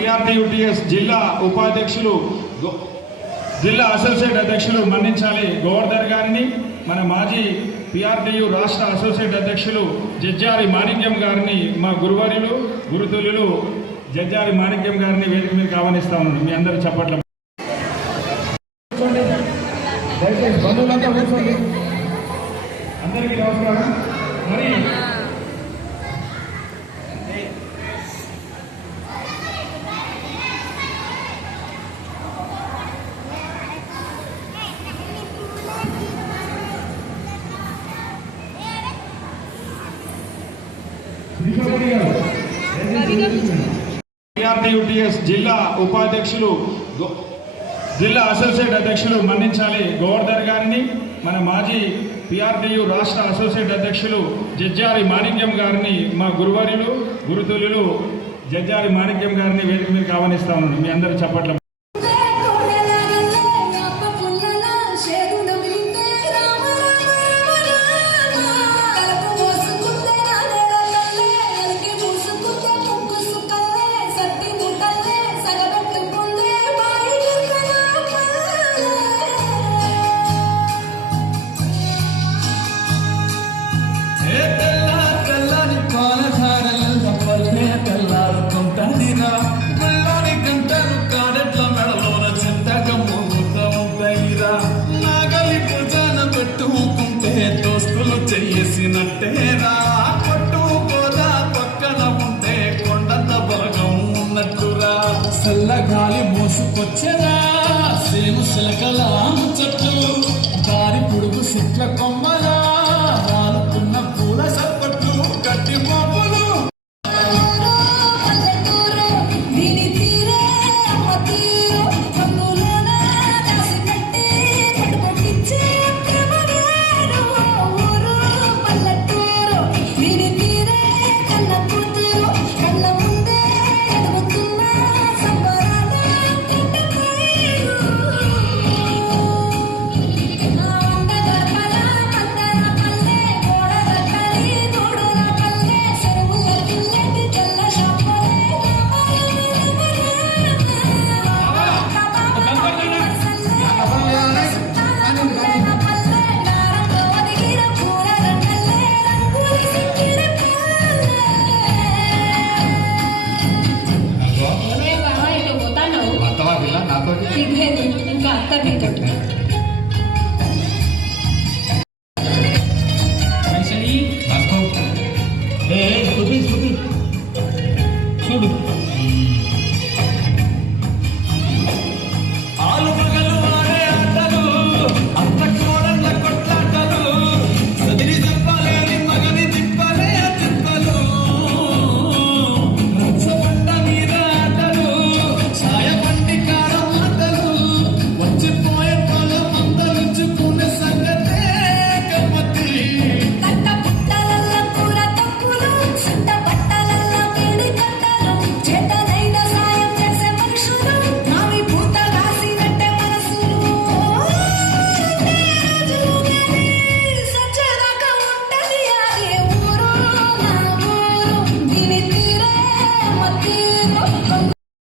టీఆర్టీయూటీఎస్ జిల్లా ఉపాధ్యక్షులు జిల్లా అసోసియేట్ అధ్యక్షులు మన్నించాలి గోవర్ధర్ గారిని, మన మాజీ పిఆర్టీయు రాష్ట్ర అసోసియేట్ అధ్యక్షులు జజ్జారి మాణిక్యం గారిని, మా గురువర్యులు గురుతుల్యులు జజ్జారి మాణిక్యం గారిని వేదిక మీద ఆహ్వానిస్తా ఉన్నాను. మీ అందరూ చప్పట్ల బంధువులంతా కూర్చోండి. అందరికీ నమస్కారం. మరి టీఆర్టీయూటీఎస్ జిల్లా ఉపాధ్యక్షులు జిల్లా అసోసియేట్ అధ్యక్షులు మన్నించాలి గోవర్ధర్ గారిని, మన మాజీ పిఆర్టీయు రాష్ట్ర అసోసియేట్ అధ్యక్షులు జజ్జారి మాణిక్యం గారిని, మా గురువర్యులు గురుతుల్యులు జజ్జారి మాణిక్యం గారిని వేదిక మీద ఆహ్వానిస్తా ఉన్నాను. మీ అందరూ చప్పట్ల దోస్తులు చేసినట్టేరా కొట్టు గోదా పక్కన ఉంటే కొండంత బలగం ఉన్నట్టురా. చల్లగాలి మోసుకొచ్చేరా సేము శిలకలా చెట్లు, దారి పొడుగు సిట్ల కొమ్మలా రాలుతున్న పూల సప్పట్లు, గట్టి మోపులు ఇంకా అత్తర్